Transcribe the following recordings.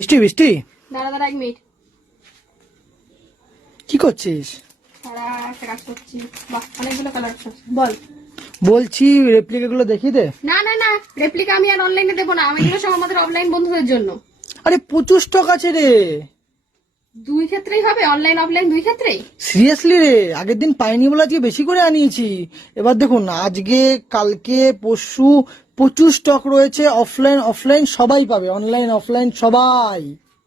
বৃষ্টি বৃষ্টি। দাঁড়া দাঁড়া এক মিনিট। কি করছিস? বল। বলছি রেপ্লিকা গুলো দেখিয়ে দে। না না না রেপ্লিকা আমি আর অনলাইনে দেবো না। আমি এগুলো সব আমাদের অফলাইন বন্ধুদের জন্য। আরে প্রচুর স্টক আছে রে। দুই ক্ষেত্রেই হবে? অনলাইন অফলাইন দুই ক্ষেত্রেই? সিরিয়াসলি রে আগের দিন পাইনি বলে আজকে বেশি করে আনিয়েছি। এবার দেখুন আজকে কালকে পরশু প্রচুর স্টক রয়েছে অফলাইন অফলাইন সবাই পাবে। অনলাইন অফলাইন সবাই।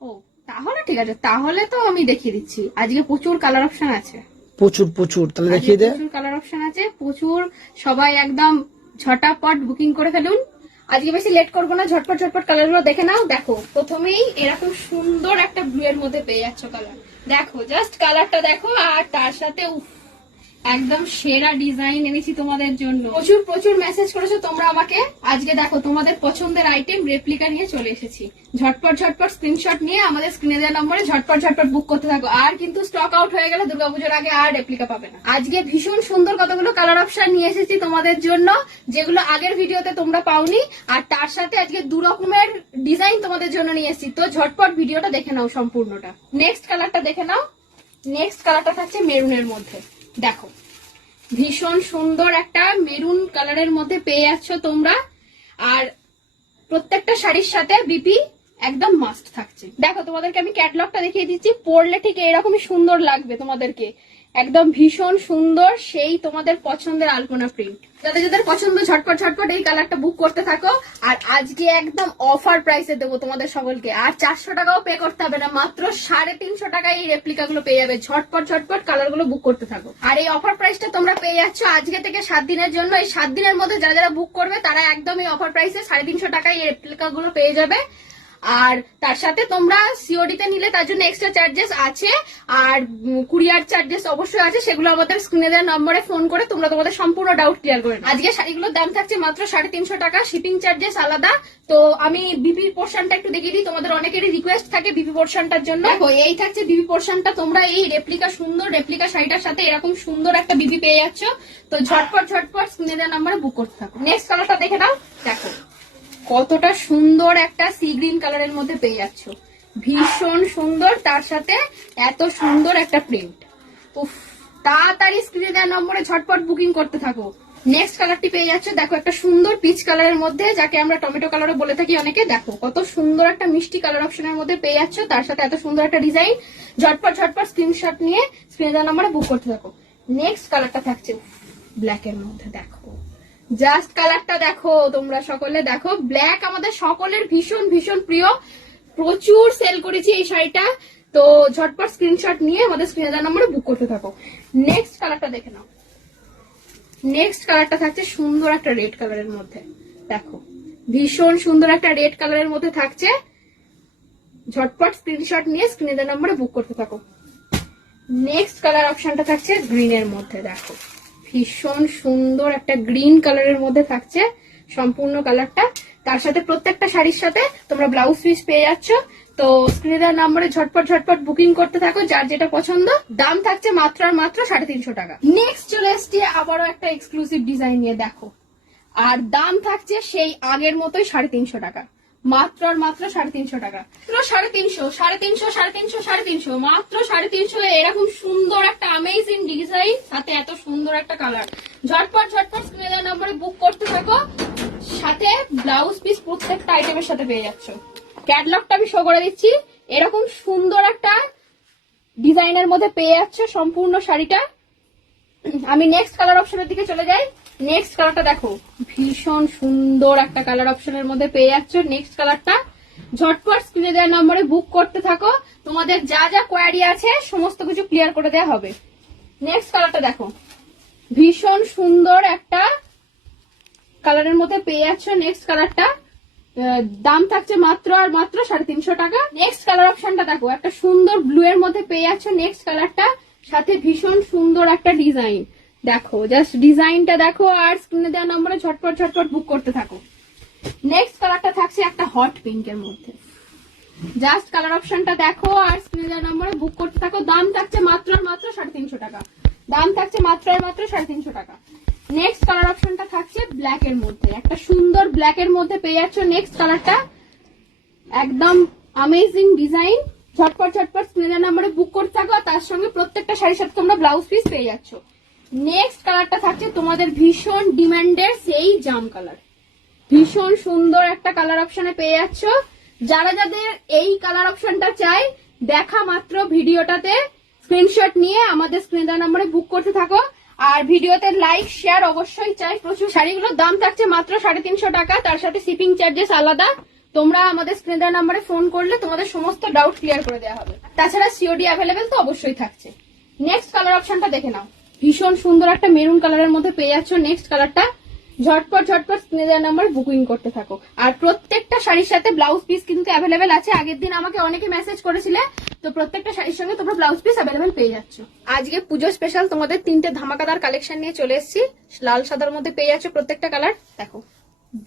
ও তাহলে ঠিক আছে তাহলে তো আমি দেখিয়ে দিচ্ছি। আজকে প্রচুর কালার অপশন আছে। প্রচুর প্রচুর তাহলে দেখিয়ে দে। প্রচুর কালার অপশন আছে প্রচুর সবাই একদম ঝটাপট বুকিং করে ফেলুন। আজকে বেশি লেট করব না ঝটপট ঝটপট কালারগুলো দেখে নাও। দেখো প্রথমেই এরকম সুন্দর একটা ব্লু এর মধ্যে পেয়ে যাচ্ছ কালার দেখো জাস্ট কালারটা দেখো আর তার সাথে উফ, একদম সেরা ডিজাইন এনেছি তোমাদের জন্য। প্রচুর প্রচুর মেসেজ করেছ, তোমরা আমাকে। আজকে দেখো, তোমাদের পছন্দের আইটেম রেপ্লিকা নিয়ে চলে এসেছি। ঝটপট ঝটপট স্ক্রিনশট নিয়ে আমাদের স্ক্রিনে দেওয়া নম্বরে ঝটপট ঝটপট বুক করতে থাকো। আর কিন্তু স্টক আউট হয়ে গেলে দুর্গাপুজোর আগে আর রেপ্লিকা পাবে না। আজকে ভীষণ সুন্দর কতগুলো কালার অপশন নিয়ে এসেছি তোমাদের জন্য, যেগুলো আগের ভিডিওতে তোমরা পাওনি। আর তার সাথে আজকে দু রকমের ডিজাইন তোমাদের জন্য নিয়ে এসেছি। তো ঝটপট ভিডিওটা দেখে নাও সম্পূর্ণটা। নেক্সট কালারটা দেখে নাও। নেক্সট কালারটা থাকছে মেরুনের মধ্যে। দেখো, ভীষণ সুন্দর একটা মেরুন কালারের মধ্যে পেয়ে যাচ্ছ তোমরা। আর প্রত্যেকটা শাড়ির সাথে বিপি একদম মাস্ট থাকছে। দেখো, তোমাদেরকে আমি ক্যাটলগটা দেখিয়ে দিচ্ছি, পরলে ঠিক এরকমই সুন্দর লাগবে তোমাদেরকে। একদম ভীষণ সুন্দর সেই তোমাদের পছন্দের আলপনা প্রিন্ট যাদের যাদের পছন্দ, ঝটপট ঝটপট এই কালারটা বুক করতে থাকো। আর আজকে একদম অফার প্রাইসে দেবো তোমাদের সকলকে। আর চারশো টাকাও পে করতে হবে না, মাত্র সাড়ে তিনশো টাকায় এই রেপ্লিকা গুলো পেয়ে যাবে। ঝটপট ঝটপট কালারগুলো বুক করতে থাকো। আর এই অফার প্রাইসটা তোমরা পেয়ে যাচ্ছ আজকে থেকে সাত দিনের জন্য। এই সাত দিনের মধ্যে যারা যারা বুক করবে, তারা একদম এই অফার প্রাইসে সাড়ে তিনশো টাকায় এই রেপ্লিকা গুলো পেয়ে যাবে। আর তার সাথে তোমরা সিওডি তে নিলে তার জন্য এক্সট্রা চার্জেস আছে। আর কুরিয়ার চার্জেস অবশ্যই আছে। সেগুলো আমাদের স্ক্রিনে দেওয়া নম্বরে ফোন করে তোমরা তোমাদের সম্পূর্ণ ডাউট ক্লিয়ার করে আজকে শাড়িগুলোর দাম থাকছে মাত্র সাড়ে তিনশো টাকা শিপিং চার্জেস আলাদা। তো আমি বিপি পোর্শনটা একটু দেখিয়ে দিই। তোমাদের অনেকেরই রিকোয়েস্ট থাকে বিপি পোর্শনটার জন্য। এই থাকছে বিপি পোর্শনটা তোমরা এই রেপ্লিকা সুন্দর রেপ্লিকা শাড়িটার সাথে এরকম সুন্দর একটা বিপি পেয়ে যাচ্ছ। তো ঝটপট ঝটপট স্ক্রিনে দেওয়া নম্বরে বুক করতে থাকো। নেক্সট কালারটা দেখে নাও। দেখো। কতটা সুন্দর একটা সি গ্রিন কালারের মধ্যে পেয়ে যাচ্ছ। ভীষণ সুন্দর, তার সাথে এত সুন্দর একটা প্রিন্ট তাড়াতাড়ি স্ক্রিনে দেওয়া নম্বরে ঝটপট বুকিং করতে থাকো। নেক্সট কালারটি পেয়ে যাচ্ছ, দেখো একটা সুন্দর পিচ কালারের মধ্যে, যাকে আমরা টমেটো কালারও বলে থাকি অনেকে। দেখো, কত সুন্দর একটা মিষ্টি কালার অপশনের মধ্যে পেয়ে যাচ্ছ, তার সাথে এত সুন্দর একটা ডিজাইন ঝটপট ঝটপট স্ক্রিনশট নিয়ে স্ক্রিনে দেওয়া নম্বরে বুক করতে থাকো। নেক্সট কালারটা থাকছে ব্ল্যাক এর মধ্যে, দেখো। জাস্ট কালারটা দেখো, তোমরা সকলে দেখো। ব্ল্যাক আমাদের সকলের ভীষণ ভীষণ প্রিয়। প্রচুর সেল করেছি এই শাড়িটা। তো ঝটপট স্ক্রিনশট নিয়ে আমাদের স্ক্রিনে নম্বরে বুক করতে থাকো। নেক্সট কালারটা দেখে নাও। নেক্সট কালারটা থাকছে সুন্দর একটা রেড কালারের মধ্যে। দেখো, ভীষণ সুন্দর একটা রেড কালারের মধ্যে থাকছে। ঝটপট স্ক্রিনশট নিয়ে স্ক্রিনে নম্বরে বুক করতে থাকো। নেক্সট কালার অপশনটা থাকছে গ্রিনের মধ্যে, দেখো। ভীষণ সুন্দর একটা গ্রিন কালারের মধ্যে থাকছে সম্পূর্ণ কালারটা। তার সাথে প্রত্যেকটা শাড়ির সাথে তোমরা ব্লাউজ পিস পেয়ে যাচ্ছ। তো স্ক্রিনে নাম্বারে ঝটপট ঝটপট বুকিং করতে থাকো। যার যেটা পছন্দ, দাম থাকছে মাত্র আর মাত্র সাড়ে তিনশো টাকা। নেক্সট চলে এসছি আবারও একটা এক্সক্লুসিভ ডিজাইন নিয়ে, দেখো। আর দাম থাকছে সেই আগের মতোই সাড়ে তিনশো টাকা। মাত্র আর মাত্র সাড়ে তিনশো টাকা। সাড়ে তিনশো সাড়ে তিনশো সাড়ে তিনশো সাড়ে তিনশো, মাত্র সাড়ে তিনশো এরকম সুন্দর একটা আমেজিং ডিজাইন সাথে এত সুন্দর একটা কালার ঝটপট ঝটপট দেওয়া নম্বরে বুক করতে থাকো। সাথে ব্লাউজ পিস প্রত্যেকটা আইটেমের সাথে পেয়ে যাচ্ছ। ক্যাটলগটা আমি শো করে দিচ্ছি। এরকম সুন্দর একটা ডিজাইনের মধ্যে পেয়ে যাচ্ছ সম্পূর্ণ শাড়িটা। আমি নেক্সট কালার অপশনের দিকে চলে যাই। নেক্সট কালারটা দেখো। ভীষণ সুন্দর একটা কালার অপশনের মধ্যে পেয়ে যাচ্ছ। নেক্সট কালারটা ঝটপট স্ক্রিনে দেওয়ার নম্বরে বুক করতে থাকো। তোমাদের যা যা কোয়ারি আছে, সমস্ত কিছু ক্লিয়ার করে দেওয়া হবে। নেক্সট কালারটা দেখো। ভীষণ সুন্দর একটা কালারের মধ্যে পেয়ে যাচ্ছ। নেক্সট কালারটা দাম থাকছে মাত্র আর মাত্র সাড়ে তিনশো টাকা। নেক্সট কালার অপশনটা দেখো। একটা সুন্দর ব্লু এর মধ্যে পেয়ে যাচ্ছ। নেক্সট কালারটা সাথে ভীষণ সুন্দর একটা ডিজাইন দেখো জাস্ট ডিজাইনটা দেখো আর স্ক্রিনে দেওয়া নম্বরে ঝটপট ঝটপট বুক করতে থাকো। নেক্সট কালারটা থাকছে একটা হট পিঙ্কের মধ্যে। জাস্ট কালার অপশনটা দেখো আর স্ক্রিনে দেওয়া নম্বরে বুক করতে থাকো। দাম থাকছে মাত্র আর মাত্র সাড়ে তিনশো টাকা। দাম থাকছে মাত্র আর মাত্র সাড়ে তিনশো টাকা। নেক্সট কালার অপশনটা থাকছে ব্ল্যাক এর মধ্যে। একটা সুন্দর ব্ল্যাক এর মধ্যে পেয়ে যাচ্ছ নেক্সট কালারটা একদম অ্যামেজিং ডিজাইন ঝটপট ঝটপট স্ক্রিনের নাম্বারে বুক করতে থাকো আর তার সঙ্গে প্রত্যেকটা শাড়ির সাথে তোমরা ব্লাউজ পিস পেয়ে যাচ্ছ। নেক্সট কালারটা থাকছে তোমাদের ভীষণ ডিমান্ডের সেই জাম কালার ভীষণ সুন্দর একটা কালার অপশনে পেয়ে যাচ্ছ। যারা যাদের এই কালার অপশনটা চাই, দেখা মাত্র ভিডিওটাতে স্ক্রিনশট নিয়ে আমাদের স্ক্রিন দেওয়া নম্বরে বুক করতে থাকো। আর ভিডিওতে লাইক শেয়ার অবশ্যই চাই। প্রচুর শাড়িগুলোর দাম থাকছে মাত্র সাড়ে তিনশো টাকা। তার সাথে শিপিং চার্জেস আলাদা। তোমরা আমাদের স্ক্রিন দেওয়া নাম্বারে ফোন করলে তোমাদের সমস্ত ডাউট ক্লিয়ার করে দেওয়া হবে। তাছাড়া সিওডি অ্যাভেলেবেল তো অবশ্যই থাকছে। নেক্সট কালার অপশনটা দেখে নাও। ভীষণ সুন্দর একটা মেরুন কালারের মধ্যে পেয়ে যাচ্ছ। নেক্সট কালারটা, ঝটপট ঝটপট দেওয়া নাম্বার বুকিং করতে থাকো। আর প্রত্যেকটা শাড়ির সাথে ব্লাউজ পিস কিন্তু অ্যাভেলেবেল আছে। আগের দিন আমাকে অনেকে মেসেজ করেছিলে, তো প্রত্যেকটা শাড়ির সঙ্গে তোমরা ব্লাউজ পিস অ্যাভেলেবেল পেয়ে যাচ্ছ। আজকে পুজো স্পেশাল তোমাদের তিনটে ধামাকাদার কালেকশন নিয়ে চলে এসেছি। লাল সাদার মধ্যে পেয়ে যাচ্ছ প্রত্যেকটা কালার দেখো,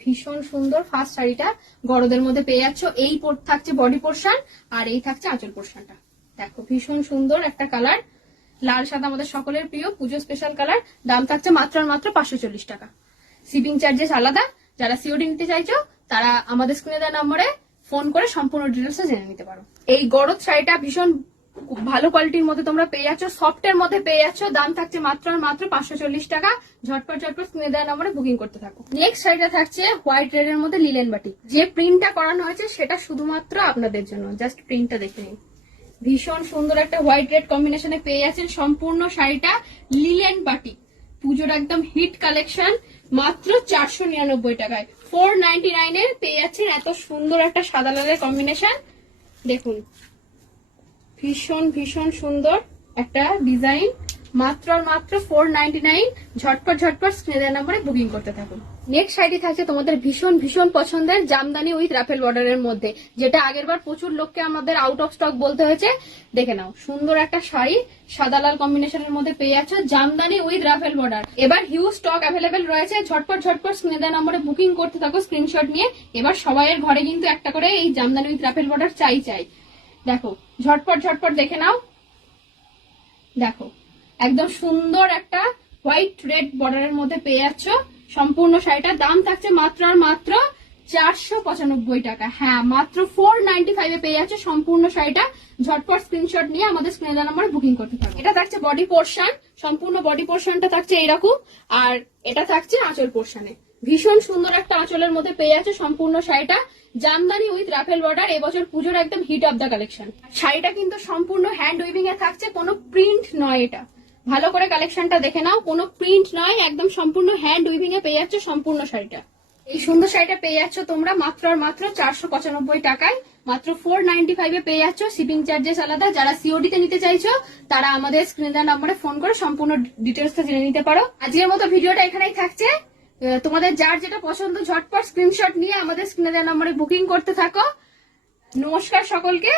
ভীষণ সুন্দর ফার্স্ট শাড়িটা গরদের মধ্যে পেয়ে যাচ্ছ। এই থাকছে বডি পোর্শন আর এই থাকছে আঁচল পোর্শনটা দেখো, ভীষণ সুন্দর একটা কালার লাল সাদা আমাদের সকলের প্রিয়, পুজো স্পেশাল কালার দাম থাকছে মাত্র মাত্র পাঁচশো চল্লিশ টাকা। শিপিং চার্জেস আলাদা, যারা সিওডি নিতে চাইছো, তারা আমাদের স্ক্রিনে দেওয়া নম্বরে ফোন করে সম্পূর্ণ ডিটেলস জেনে নিতে পারো। এই গরদ শাড়িটা ভীষণ ভালো কোয়ালিটির মধ্যে তোমরা পেয়ে যাচ্ছ সফটের মধ্যে পেয়ে যাচ্ছ, দাম থাকছে মাত্র মাত্র পাঁচশো চল্লিশ টাকা। ঝটপট ঝটপট স্ক্রিনে দেওয়া নম্বরে বুকিং করতে থাকো। নেক্সট শাড়িটা থাকছে হোয়াইট রেড এর মধ্যে লিলেন বাটি যে প্রিন্টটা করানো হয়েছে, সেটা শুধুমাত্র আপনাদের জন্য। জাস্ট প্রিন্টটা দেখে নিন। ভীষণ সুন্দর একটা হোয়াইট রেড কম্বিনেশনে পেয়ে যাচ্ছেন সম্পূর্ণ শাড়িটা লিলেন বাটি পুজোর একদম হিট কালেকশন মাত্র চারশো নিরানব্বই টাকায়। ফোর নাইনটি নাইনের পেয়ে যাচ্ছেন এত সুন্দর একটা সাদা লালের কম্বিনেশন দেখুন, ভীষণ ভীষণ সুন্দর একটা ডিজাইন মাত্র আর মাত্র ফোর নাইনটি নাইন ঝটপট ঝটপট স্ক্রিনের নাম্বারে বুকিং করতে থাকুন। নেক্সট শাড়ি থাকছে তোমাদের ভীষণ ভীষণ পছন্দের জামদানি উইথ রাফেল বর্ডারের মধ্যে, যেটা আগেরবার প্রচুর লোককে আমাদের আউট অফ স্টক বলতে হয়েছে। দেখে নাও, সুন্দর একটা শাড়ি, সাদা লাল কম্বিনেশনের মধ্যে পেয়ে যাচ্ছ জামদানি উইথ রাফেল বর্ডার। এবার হিউজ স্টক অ্যাভেলেবেল রয়েছে, ঝটপট ঝটপট স্ক্রিনের নম্বরে বুকিং করতে থাকো স্ক্রিনশট নিয়ে। এবার সবাইয়ের ঘরে কিন্তু একটা করে এই জামদানি উইথ রাফেল বর্ডার চাই চাই। দেখো, ঝটপট ঝটপট দেখে নাও। দেখো, একদম সুন্দর একটা হোয়াইট রেড বর্ডারের মধ্যে পেয়ে যাচ্ছ। সম্পূর্ণ শাড়িটার দাম থাকছে মাত্র আর মাত্র চারশো পঁচানব্বই টাকা। হ্যাঁ মাত্র ফোর নাইনটি ফাইভে পেয়ে যাচ্ছে সম্পূর্ণ শাড়িটা। ঝটপট স্ক্রিনশট নিয়ে আমাদের স্ক্রিনে নাম্বার বুকিং করতে থাকবে এটা থাকছে বডি পোর্শন সম্পূর্ণ বডি পোর্শনটা থাকছে এরকম, আর এটা থাকছে আঁচল পোর্শনে ভীষণ সুন্দর একটা আঁচলের মধ্যে পেয়ে যাচ্ছে সম্পূর্ণ শাড়িটা। জামদানি উইথ রাফেল বর্ডার এবছর পুজোর একদম হিট অফ দ্য কালেকশন শাড়িটা কিন্তু সম্পূর্ণ হ্যান্ড উইভিং এ থাকছে, কোনো প্রিন্ট নয় এটা। ভালো করে কালেকশনটা দেখে নাও। কোনো প্রিন্ট নয়, একদম সম্পূর্ণ হ্যান্ড উইভিং এ পেয়ে যাচ্ছ সম্পূর্ণ শাড়িটা। এই সুন্দর শাড়িটা পেয়ে যাচ্ছ তোমরা মাত্র আর মাত্র চারশো পঁচানব্বই টাকায়। মাত্র ফোর নাইনটি ফাইভে পেয়ে যাচ্ছ শিপিং চার্জেস আলাদা। যারা সিওডি তে নিতে চাইছো, তারা আমাদের স্ক্রিন দেওয়া নম্বরে ফোন করে সম্পূর্ণ ডিটেলসটা জেনে নিতে পারো। আজকের মতো ভিডিওটা এখানেই থাকছে। তোমাদের যার যেটা পছন্দ, ঝটপট স্ক্রিনশট নিয়ে আমাদের স্ক্রিনে দেওয়া নম্বরে বুকিং করতে থাকো। নমস্কার সকলকে।